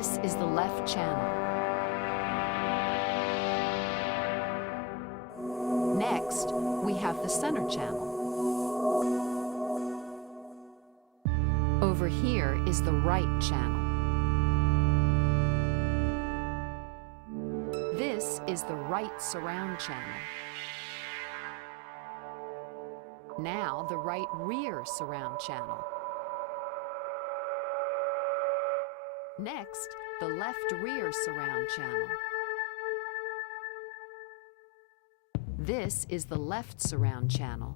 This is the left channel. Next, we have the center channel. Over here is the right channel. This is the right surround channel. Now the right rear surround channel. Next, the left rear surround channel. This is the left surround channel.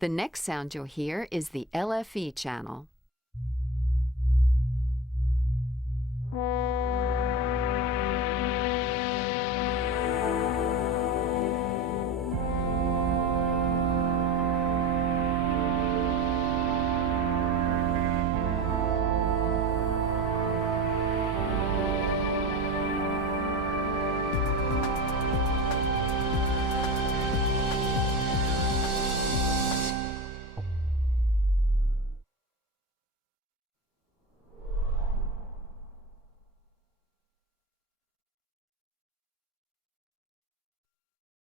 The next sound you'll hear is the LFE channel.